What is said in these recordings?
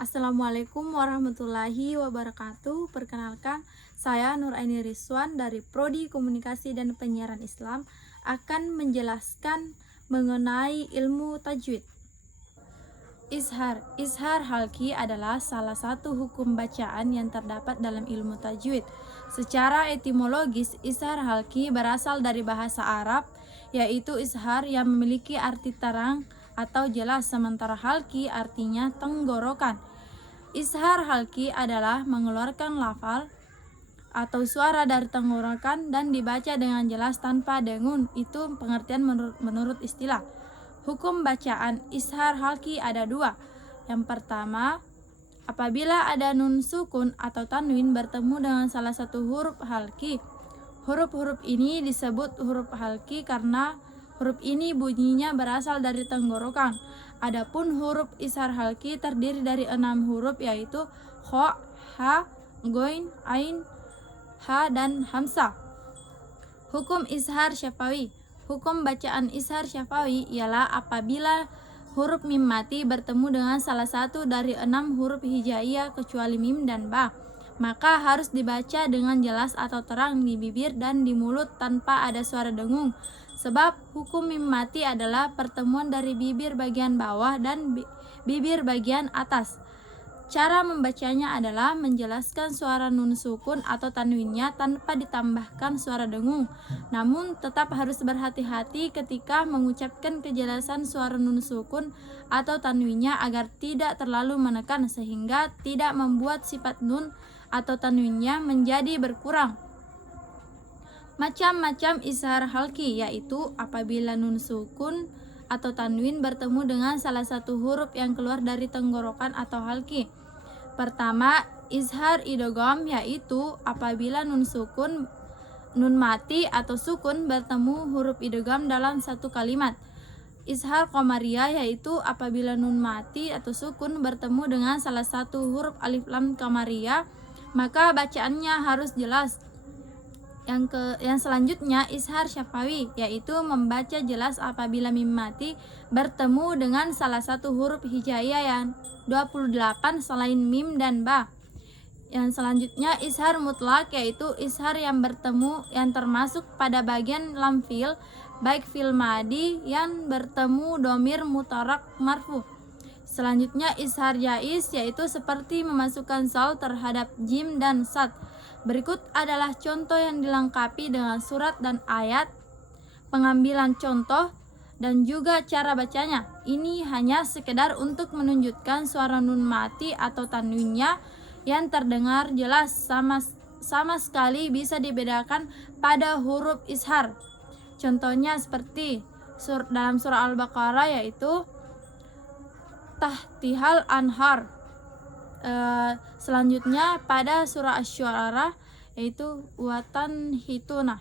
Assalamualaikum warahmatullahi wabarakatuh. Perkenalkan, saya Nuraini Rizwan dari Prodi Komunikasi dan Penyiaran Islam akan menjelaskan mengenai ilmu tajwid. Izhar halki adalah salah satu hukum bacaan yang terdapat dalam ilmu tajwid. Secara etimologis, izhar halki berasal dari bahasa Arab, yaitu izhar yang memiliki arti terang atau jelas, sementara halki artinya tenggorokan. Izhar halki adalah mengeluarkan lafal atau suara dari tenggorokan dan dibaca dengan jelas tanpa dengung. Itu pengertian menurut istilah. Hukum bacaan izhar halki ada dua. Yang pertama, apabila ada nun sukun atau tanwin bertemu dengan salah satu huruf halki. Huruf-huruf ini disebut huruf halki karena huruf ini bunyinya berasal dari tenggorokan. Adapun huruf izhar halki terdiri dari 6 huruf, yaitu kho, ha, goin, ain, ha, dan hamzah. Hukum izhar syafawi. Hukum bacaan izhar syafawi ialah apabila huruf mim mati bertemu dengan salah satu dari 6 huruf hijaiyah kecuali mim dan ba, maka harus dibaca dengan jelas atau terang di bibir dan di mulut tanpa ada suara dengung. Sebab hukum mim mati adalah pertemuan dari bibir bagian bawah dan bibir bagian atas. Cara membacanya adalah menjelaskan suara nun sukun atau tanwinnya tanpa ditambahkan suara dengung. Namun tetap harus berhati-hati ketika mengucapkan kejelasan suara nun sukun atau tanwinnya agar tidak terlalu menekan sehingga tidak membuat sifat nun atau tanwinnya menjadi berkurang. Macam-macam izhar halki, yaitu apabila nun sukun atau tanwin bertemu dengan salah satu huruf yang keluar dari tenggorokan atau halki. Pertama, izhar idgham, yaitu apabila nun mati atau sukun bertemu huruf idgham dalam satu kalimat. Izhar qamariyah, yaitu apabila nun mati atau sukun bertemu dengan salah satu huruf alif lam qamariyah, maka bacaannya harus jelas. Yang selanjutnya izhar syafawi, yaitu membaca jelas apabila mim mati bertemu dengan salah satu huruf hijaiyah yang 28 selain mim dan ba. Yang selanjutnya izhar mutlak, yaitu izhar yang termasuk pada bagian lam fi'il, baik fi'il madi yang bertemu domir mutarak marfu. Selanjutnya izhar jaiz, yaitu seperti memasukkan zal terhadap jim dan sad. Berikut adalah contoh yang dilengkapi dengan surat dan ayat, pengambilan contoh, dan juga cara bacanya. Ini hanya sekedar untuk menunjukkan suara nun mati atau tanwinnya yang terdengar jelas sama sekali bisa dibedakan pada huruf izhar. Contohnya seperti dalam surah Al-Baqarah, yaitu tahtihal anhar. Selanjutnya pada surah Asy-Syu'ara, yaitu watan hituna.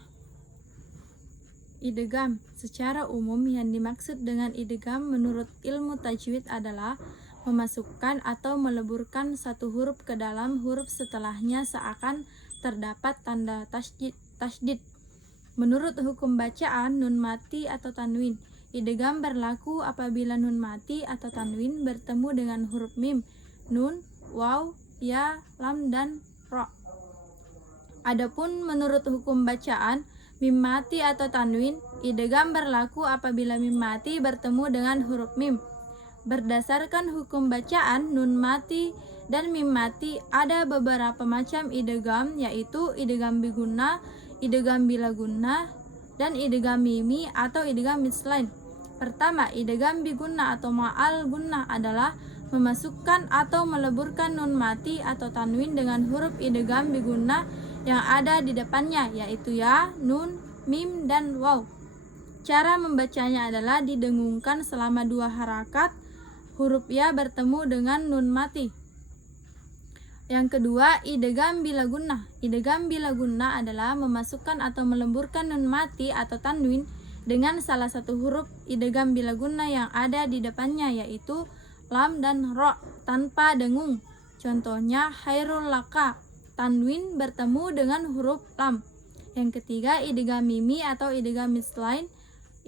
Idgham. Secara umum yang dimaksud dengan idgham menurut ilmu tajwid adalah memasukkan atau meleburkan satu huruf ke dalam huruf setelahnya seakan terdapat tanda tasydid. Menurut hukum bacaan nun mati atau tanwin, idgham berlaku apabila nun mati atau tanwin bertemu dengan huruf mim, nun, waw, ya, lam, dan ro. Adapun menurut hukum bacaan mim mati atau tanwin, idgham berlaku apabila mim mati bertemu dengan huruf mim. Berdasarkan hukum bacaan nun mati dan mim mati, ada beberapa macam idgham, yaitu idgham bigunnah, idgham bila gunnah, dan idgham mimi atau idgham mislain. Pertama, idgham bigunnah atau ma'al gunnah adalah memasukkan atau meleburkan nun mati atau tanwin dengan huruf idgham bigunnah yang ada di depannya, yaitu ya, nun, mim, dan waw. Cara membacanya adalah didengungkan selama 2 harakat, huruf ya bertemu dengan nun mati. Yang kedua, idgham bila gunnah. Idgham bila gunnah adalah memasukkan atau meleburkan nun mati atau tanwin dengan salah satu huruf idgham bila gunnah yang ada di depannya, yaitu lam dan ro, tanpa dengung. Contohnya khairul laka, tanwin bertemu dengan huruf lam. Yang ketiga, idgham mimi atau idgham mislain.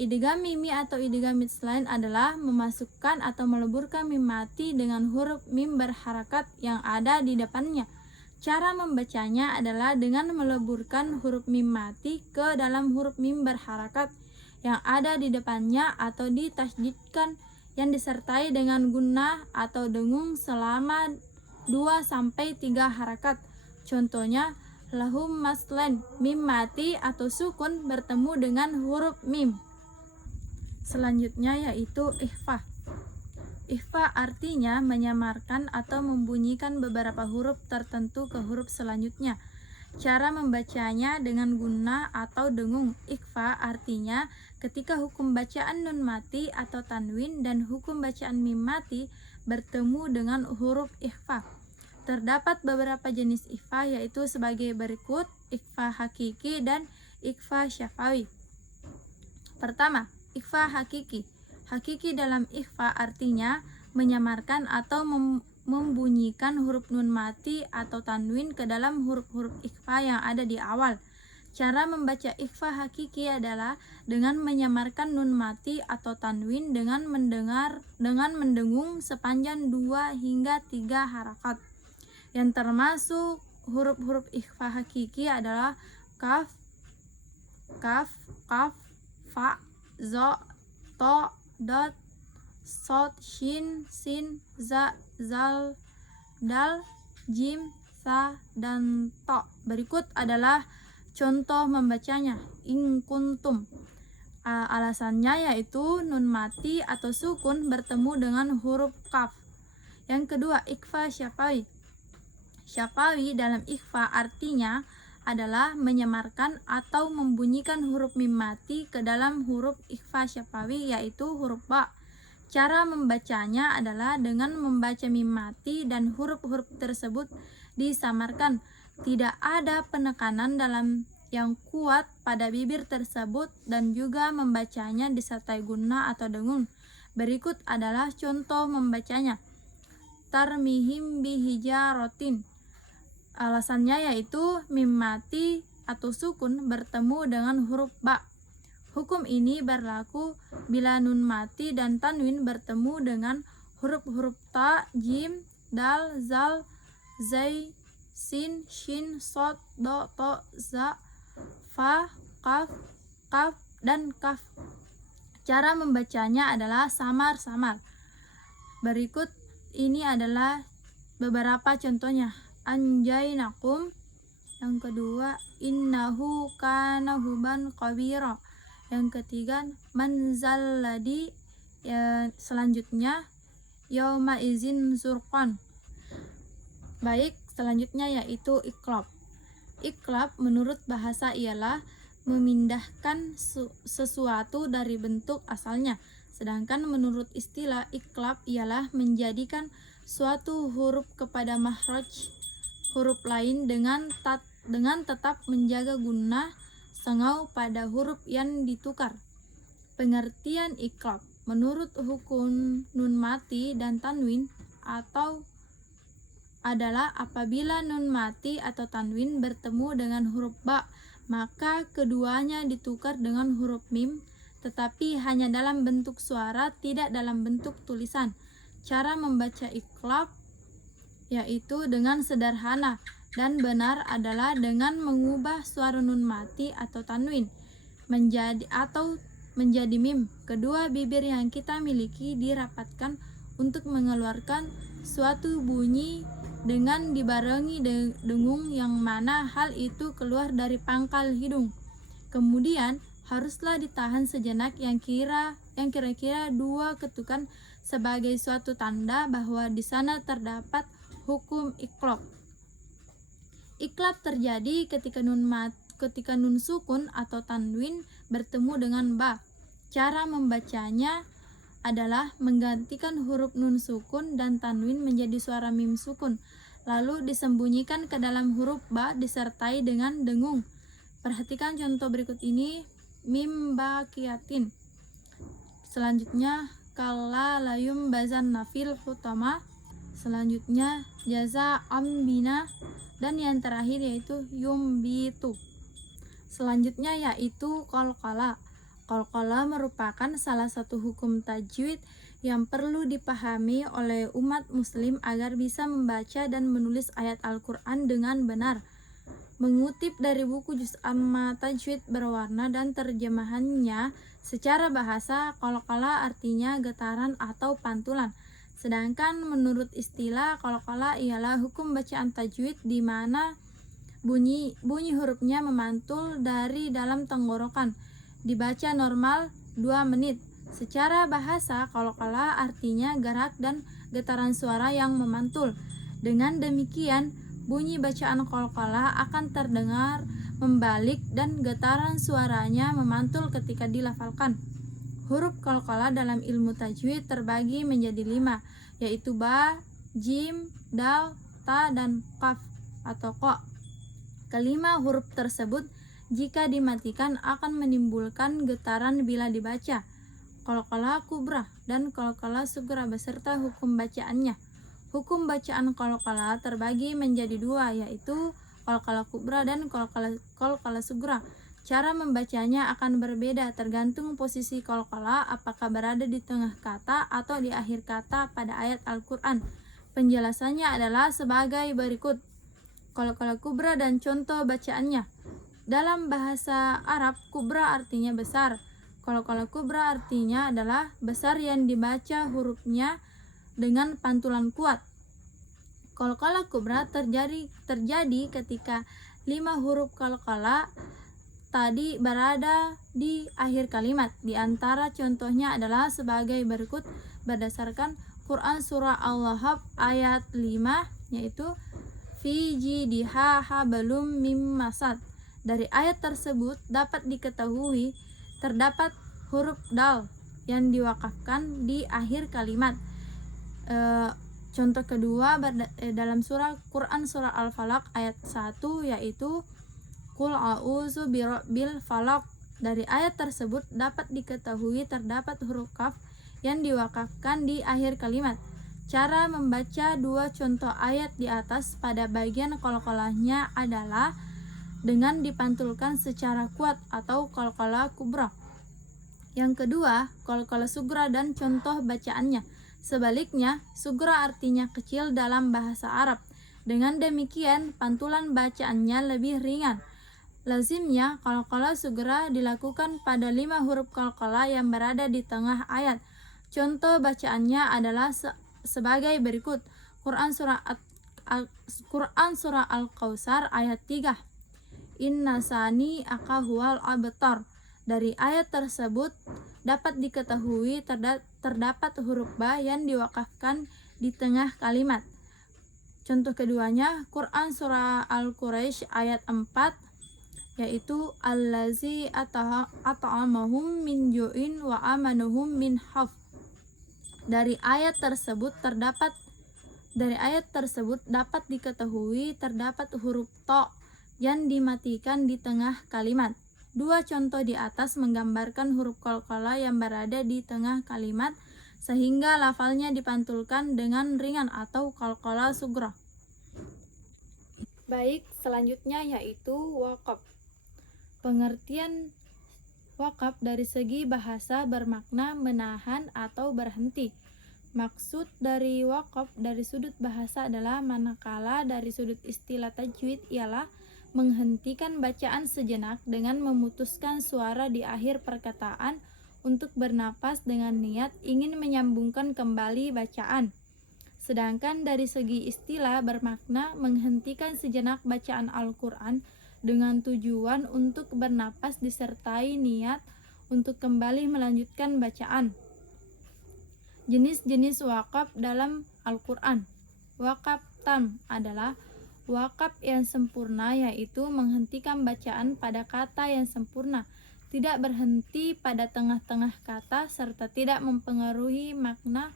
Idgham mimi atau idgham mitslain adalah memasukkan atau meleburkan mim mati dengan huruf mim berharakat yang ada di depannya. Cara membacanya adalah dengan meleburkan huruf mim mati ke dalam huruf mim berharakat yang ada di depannya atau ditasydidkan yang disertai dengan gunnah atau dengung selama 2-3 harakat. Contohnya, lahum maslan, mim mati atau sukun bertemu dengan huruf mim. Selanjutnya yaitu ikhfa. Ikhfa artinya menyamarkan atau membunyikan beberapa huruf tertentu ke huruf selanjutnya. Cara membacanya dengan gunnah atau dengung. Ikhfa artinya ketika hukum bacaan nun mati atau tanwin dan hukum bacaan mim mati bertemu dengan huruf ikhfa. Terdapat beberapa jenis ikhfa yaitu sebagai berikut: ikhfa hakiki dan ikhfa syafawi. Pertama, ikhfa hakiki. Hakiki dalam ikhfa artinya menyamarkan atau membunyikan huruf nun mati atau tanwin ke dalam huruf-huruf ikhfa yang ada di awal. Cara membaca ikhfa hakiki adalah dengan menyamarkan nun mati atau tanwin dengan mendengung sepanjang 2-3 harakat. Yang termasuk huruf-huruf ikhfa hakiki adalah kaf, kaf, fa, zo, to, dot, sod, shin, sin, za, zal, dal, jim, sa, dan to. Berikut adalah contoh membacanya. In kuntum. Alasannya yaitu nun mati atau sukun bertemu dengan huruf kaf. Yang kedua, ikhfa syafawi. Syafawi dalam ikhfa artinya adalah menyamarkan atau membunyikan huruf mim mati ke dalam huruf ikhfa syafawi yaitu huruf ba. Cara membacanya adalah dengan membaca mim mati dan huruf-huruf tersebut disamarkan. Tidak ada penekanan dalam yang kuat pada bibir tersebut dan juga membacanya disertai gunnah atau dengung. Berikut adalah contoh membacanya. Tarmihim bihijaratin. Alasannya yaitu mim mati atau sukun bertemu dengan huruf ba. Hukum ini berlaku bila nun mati dan tanwin bertemu dengan huruf-huruf ta, jim, dal, zal, zai, sin, shin, sod, do, to, za, fa, kaf, kaf, dan kaf. Cara membacanya adalah samar-samar. Berikut ini adalah beberapa contohnya. Anjainakum. Yang kedua, innahu kana huban qabira. Yang ketiga, manzalladi. Selanjutnya, yauma izin zurqan. Baik, selanjutnya yaitu iqlab. Iqlab menurut bahasa ialah memindahkan sesuatu dari bentuk asalnya. Sedangkan menurut istilah iqlab ialah menjadikan suatu huruf kepada makhraj huruf lain dengan tetap menjaga gunnah sengau pada huruf yang ditukar. Pengertian iqlab menurut hukum nun mati dan tanwin atau adalah apabila nun mati atau tanwin bertemu dengan huruf ba, maka keduanya ditukar dengan huruf mim, tetapi hanya dalam bentuk suara, tidak dalam bentuk tulisan. Cara membaca iqlab yaitu dengan sederhana dan benar adalah dengan mengubah suara nun mati atau tanwin menjadi mim. Kedua bibir yang kita miliki dirapatkan untuk mengeluarkan suatu bunyi dengan dibarengi dengung yang mana hal itu keluar dari pangkal hidung. Kemudian haruslah ditahan sejenak yang kira-kira 2 ketukan sebagai suatu tanda bahwa di sana terdapat hukum iqlab. Iqlab terjadi ketika nun sukun atau tanwin bertemu dengan ba. Cara membacanya adalah menggantikan huruf nun sukun dan tanwin menjadi suara mim sukun, lalu disembunyikan ke dalam huruf ba disertai dengan dengung. Perhatikan contoh berikut ini. Mim baqiyatin. Selanjutnya kalla layum bazan nafil hutama. Selanjutnya jaza ambina, dan yang terakhir yaitu yumbitu. Selanjutnya yaitu qalqala. Qalqalah merupakan salah satu hukum tajwid yang perlu dipahami oleh umat muslim agar bisa membaca dan menulis ayat Al-Quran dengan benar. Mengutip dari buku Juz Amma Tajwid Berwarna dan terjemahannya secara bahasa, qalqalah artinya getaran atau pantulan. Sedangkan menurut istilah, qalqalah ialah hukum bacaan tajwid di mana bunyi hurufnya memantul dari dalam tenggorokan, dibaca normal 2 menit. Secara bahasa, qalqalah artinya gerak dan getaran suara yang memantul. Dengan demikian, bunyi bacaan qalqalah akan terdengar membalik dan getaran suaranya memantul ketika dilafalkan. Huruf qalqalah dalam ilmu tajwid terbagi menjadi 5, yaitu ba, jim, dal, ta, dan qaf atau qa. Kelima huruf tersebut jika dimatikan akan menimbulkan getaran bila dibaca. Qalqalah kubra dan qalqalah sugra beserta hukum bacaannya. Hukum bacaan qalqalah terbagi menjadi 2, yaitu qalqalah kubra dan qalqalah sugra. Cara membacanya akan berbeda tergantung posisi qalqalah, apakah berada di tengah kata atau di akhir kata pada ayat Al-Quran. Penjelasannya adalah sebagai berikut. Qalqalah kubra dan contoh bacaannya. Dalam bahasa Arab, kubra artinya besar. Qalqalah kubra artinya adalah besar yang dibaca hurufnya dengan pantulan kuat. Qalqalah kubra terjadi ketika 5 huruf qalqalah tadi berada di akhir kalimat. Di antara contohnya adalah sebagai berikut berdasarkan Quran surah Al-Lahab ayat 5, yaitu fi jidiha hablum mim masad. Dari ayat tersebut dapat diketahui terdapat huruf dal yang diwakafkan di akhir kalimat. Contoh kedua dalam Quran surah Al-Falaq ayat 1, yaitu Qul a'udzu birabbil falaq. Dari ayat tersebut dapat diketahui terdapat huruf kaf yang diwakafkan di akhir kalimat. Cara membaca 2 contoh ayat di atas pada bagian qalqalahnya adalah dengan dipantulkan secara kuat atau qalqalah kubra. Yang kedua, qalqalah sugra dan contoh bacaannya. Sebaliknya, sugra artinya kecil dalam bahasa Arab. Dengan demikian, pantulan bacaannya lebih ringan. Lazimnya, qalqalah sugra dilakukan pada 5 huruf qalqalah yang berada di tengah ayat. Contoh bacaannya adalah sebagai berikut. Quran surah Al-Kautsar ayat 3. Inna sani akahual abtar. Dari ayat tersebut dapat diketahui terdapat huruf ba yang diwakafkan di tengah kalimat. Contoh keduanya Quran surah Al-Quraisy ayat 4, yaitu allazi at'amahum min ju'in wa amanahum min khawf. Dari ayat tersebut dapat diketahui terdapat huruf to yang dimatikan di tengah kalimat. 2 contoh di atas menggambarkan huruf qalqalah yang berada di tengah kalimat sehingga lafalnya dipantulkan dengan ringan atau qalqalah sugra. Baik, selanjutnya yaitu waqaf. Pengertian waqaf dari segi bahasa bermakna menahan atau berhenti. Maksud dari waqaf dari sudut bahasa adalah manakala dari sudut istilah tajwid ialah menghentikan bacaan sejenak dengan memutuskan suara di akhir perkataan untuk bernapas dengan niat ingin menyambungkan kembali bacaan. Sedangkan dari segi istilah bermakna menghentikan sejenak bacaan Al-Quran dengan tujuan untuk bernapas disertai niat untuk kembali melanjutkan bacaan. Jenis-jenis waqaf dalam Al-Quran. Waqaf tam adalah waqaf yang sempurna, yaitu menghentikan bacaan pada kata yang sempurna, tidak berhenti pada tengah-tengah kata, serta tidak mempengaruhi makna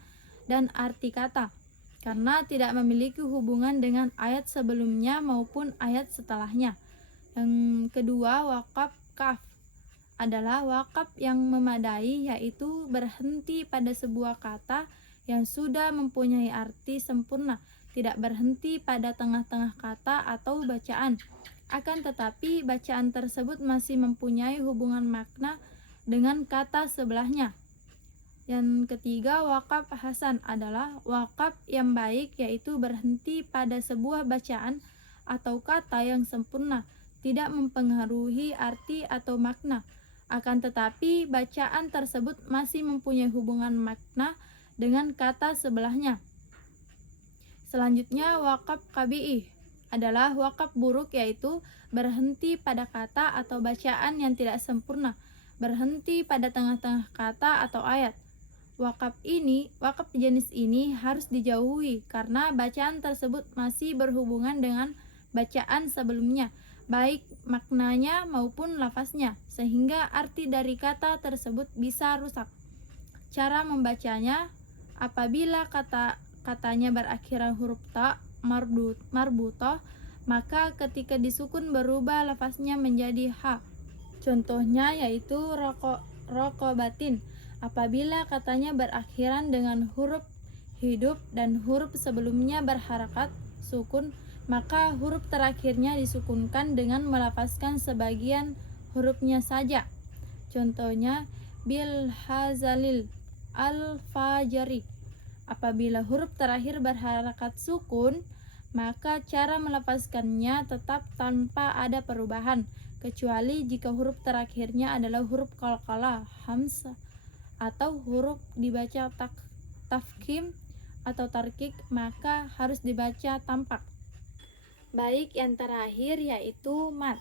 dan arti kata, karena tidak memiliki hubungan dengan ayat sebelumnya maupun ayat setelahnya. Yang kedua, waqaf kaf adalah waqaf yang memadai, yaitu berhenti pada sebuah kata yang sudah mempunyai arti sempurna, tidak berhenti pada tengah-tengah kata atau bacaan. Akan tetapi bacaan tersebut masih mempunyai hubungan makna dengan kata sebelahnya. Yang ketiga, wakaf hasan adalah wakaf yang baik, yaitu berhenti pada sebuah bacaan atau kata yang sempurna, tidak mempengaruhi arti atau makna. Akan tetapi, bacaan tersebut masih mempunyai hubungan makna dengan kata sebelahnya. Selanjutnya, wakaf kabiih adalah wakaf buruk, yaitu berhenti pada kata atau bacaan yang tidak sempurna, berhenti pada tengah-tengah kata atau ayat. Wakaf jenis ini harus dijauhi karena bacaan tersebut masih berhubungan dengan bacaan sebelumnya, baik maknanya maupun lafaznya, sehingga arti dari kata tersebut bisa rusak. Cara membacanya, apabila katanya berakhiran huruf ta marbutoh, maka ketika disukun berubah lafaznya menjadi ha. Contohnya yaitu rokobatin. Apabila katanya berakhiran dengan huruf hidup dan huruf sebelumnya berharakat sukun, maka huruf terakhirnya disukunkan dengan melafazkan sebagian hurufnya saja. Contohnya bil hazalil al-fajri. Apabila huruf terakhir berharakat sukun, maka cara melafazkannya tetap tanpa ada perubahan, kecuali jika huruf terakhirnya adalah huruf qalqalah, hamzah, atau huruf dibaca tafkhim atau tarkik, maka harus dibaca tampak. Baik, yang terakhir yaitu mat.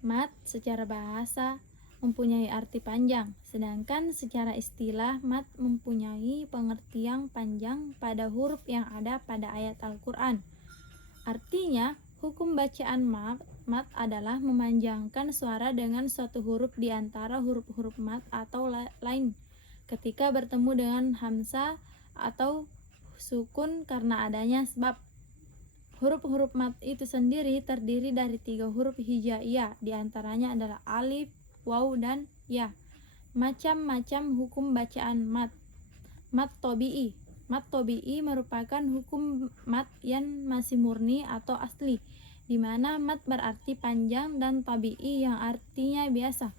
Mat secara bahasa mempunyai arti panjang, sedangkan secara istilah mat mempunyai pengertian panjang pada huruf yang ada pada ayat Al-Quran. Artinya, hukum bacaan mat adalah memanjangkan suara dengan suatu huruf di antara huruf-huruf mat atau lain ketika bertemu dengan hamzah atau sukun karena adanya sebab. Huruf-huruf mat itu sendiri terdiri dari 3 huruf hijaiyah, di antaranya adalah alif, waw, dan ya. Macam-macam hukum bacaan mat. Mat tobi'i. Mat tobi'i merupakan hukum mat yang masih murni atau asli, di mana mat berarti panjang dan tabi'i yang artinya biasa.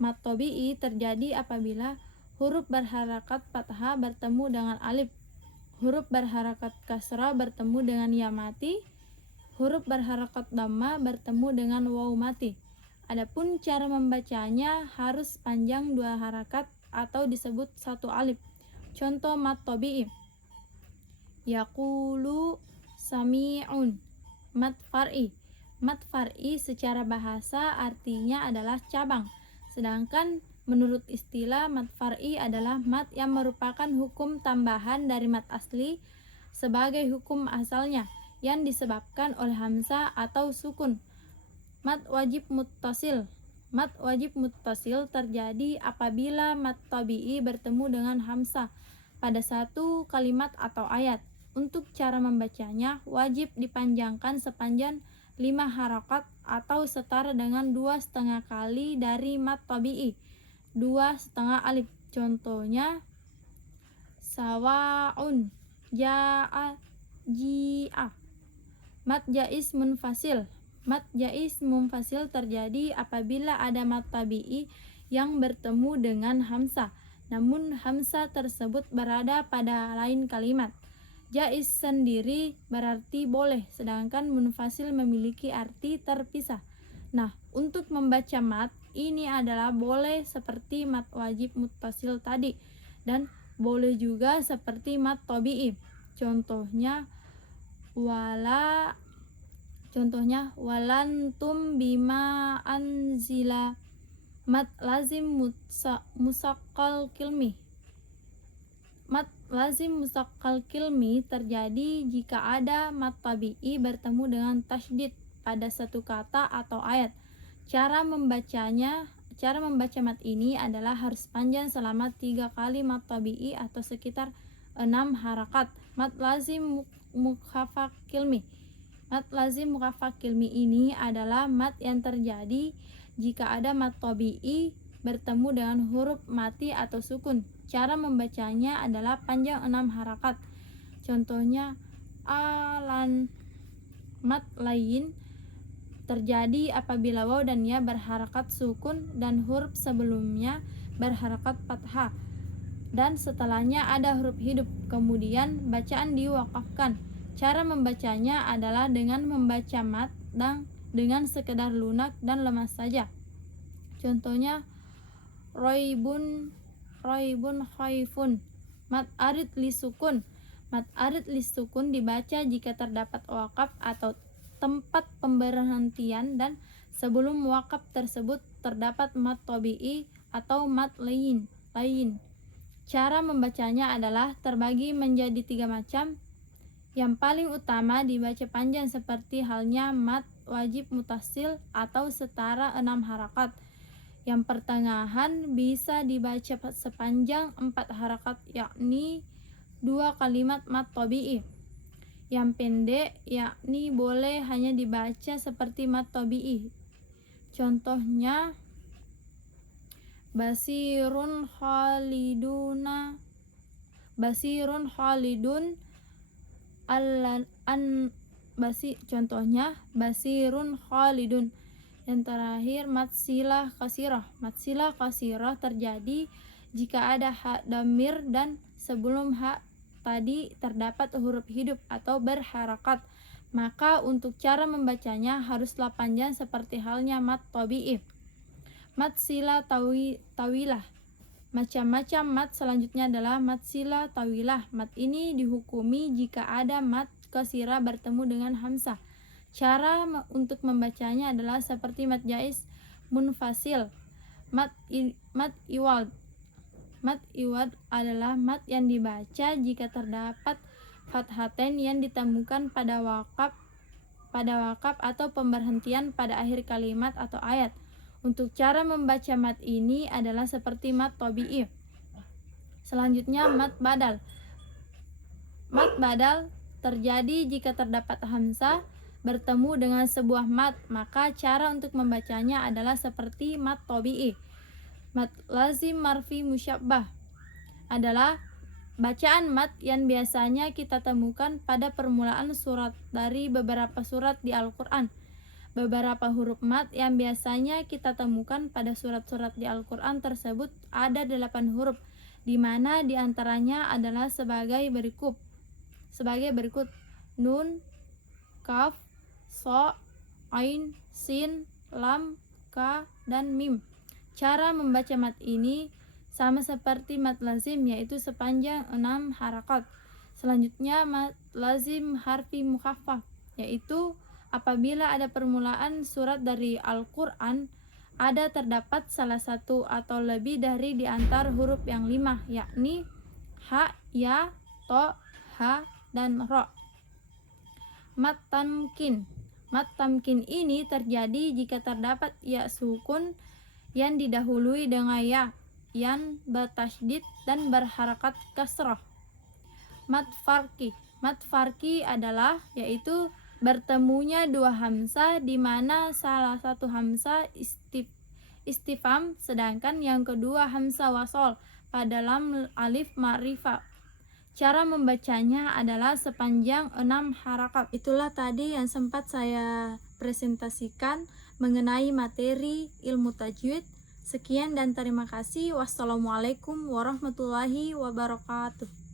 Mat tobi'i terjadi apabila huruf berharakat fathah bertemu dengan alif, huruf berharakat kasrah bertemu dengan ya mati, huruf berharakat dhamma bertemu dengan waw mati. Adapun cara membacanya harus panjang 2 harakat atau disebut 1 alif. Contoh mat tabi'i: yaqulu sami'un. Mat far'i. Mat far'i secara bahasa artinya adalah cabang, sedangkan menurut istilah mat far'i adalah mat yang merupakan hukum tambahan dari mat asli sebagai hukum asalnya yang disebabkan oleh hamzah atau sukun. Mat wajib muttasil. Mat wajib muttasil terjadi apabila mat tabi'i bertemu dengan hamzah pada satu kalimat atau ayat. Untuk cara membacanya wajib dipanjangkan sepanjang 5 harakat atau setara dengan 2,5 kali dari mat tabi'i, 2,5 alif. Contohnya sawaun, ja'a, ji'a. Mat jaiz munfasil. Mat jaiz munfasil terjadi apabila ada mat tabi'i yang bertemu dengan hamzah, namun hamzah tersebut berada pada lain kalimat. Jaiz sendiri berarti boleh, sedangkan munfasil memiliki arti terpisah. Nah, untuk membaca mat ini adalah boleh seperti mat wajib muttasil tadi, dan boleh juga seperti mat tabi'i. Contohnya walantum bima anzila. Mat lazim musaqqal kilmi. Mat lazim musaqqal kilmi terjadi jika ada mat tabi'i bertemu dengan tasydid pada satu kata atau ayat. Cara membaca mat ini adalah harus panjang selama 3 kali mat tabi'i atau sekitar 6 harakat. Mat lazim mukhafaf kilmi. Mat lazim mukhafaf kilmi ini adalah mat yang terjadi jika ada mat tabi'i bertemu dengan huruf mati atau sukun. Cara membacanya adalah panjang 6 harakat. Contohnya alan. Mat lain terjadi apabila waw dan ya berharakat sukun dan huruf sebelumnya berharakat fathah dan setelahnya ada huruf hidup. Kemudian bacaan diwakafkan. Cara membacanya adalah dengan membaca mat dan dengan sekedar lunak dan lemas saja. Contohnya roibun khaifun. Mat arid lisukun. Mat arid lisukun dibaca jika terdapat wakaf atau tempat pemberhentian dan sebelum wakaf tersebut terdapat mat tabi'i atau mat lain. Cara membacanya adalah terbagi menjadi 3 macam. Yang paling utama dibaca panjang seperti halnya mat wajib mutasil atau setara 6 harakat. Yang pertengahan bisa dibaca sepanjang 4 harakat, yakni 2 kalimat mat tabi'i. Yang pendek yakni boleh hanya dibaca seperti mat tabi'i. Contohnya basirun khalidun contohnya basirun khalidun. Yang terakhir mat silah kasirah. Mat silah kasirah terjadi jika ada hak damir dan sebelum hak tadi terdapat huruf hidup atau berharakat. Maka untuk cara membacanya haruslah panjang seperti halnya mat tabi'i. Mat sila tawilah. Macam-macam mat selanjutnya adalah mat sila tawilah. Mat ini dihukumi jika ada mat kasirah bertemu dengan hamzah. Cara untuk membacanya adalah seperti mat jaiz munfasil. Mat iwad. Mat iwad adalah mat yang dibaca jika terdapat fathatain yang ditemukan pada wakaf atau pemberhentian pada akhir kalimat atau ayat. Untuk cara membaca mat ini adalah seperti mat tabi'i. Selanjutnya mat badal. Mat badal terjadi jika terdapat hamzah bertemu dengan sebuah mat, maka cara untuk membacanya adalah seperti mat tabi'i. Mat lazim marfi musyabbah adalah bacaan mat yang biasanya kita temukan pada permulaan surat dari beberapa surat di Al-Quran. Beberapa huruf mat yang biasanya kita temukan pada surat-surat di Al-Quran tersebut ada 8 huruf, di mana diantaranya adalah sebagai berikut: nun, kaf, so, ain, sin, lam, ka, dan mim. Cara membaca mat ini sama seperti mat lazim, yaitu sepanjang 6 harakat. Selanjutnya mat lazim harfi mukhaffaf, yaitu apabila ada permulaan surat dari Al-Quran ada terdapat salah satu atau lebih dari di antara huruf yang 5, yakni ha, ya, to, ha, dan ro. Mat tamkin. Mat tamkin ini terjadi jika terdapat ya sukun yang didahului dengan ya yang bertasydid dan berharakat kasrah. Mat farqi. Mat farqi adalah yaitu bertemunya 2 hamzah di mana salah satu hamzah istifham sedangkan yang kedua hamzah wasol pada lam alif ma'rifah. Cara membacanya adalah sepanjang 6 harakat. Itulah tadi yang sempat saya presentasikan mengenai materi ilmu tajwid. Sekian dan terima kasih. Wassalamualaikum warahmatullahi wabarakatuh.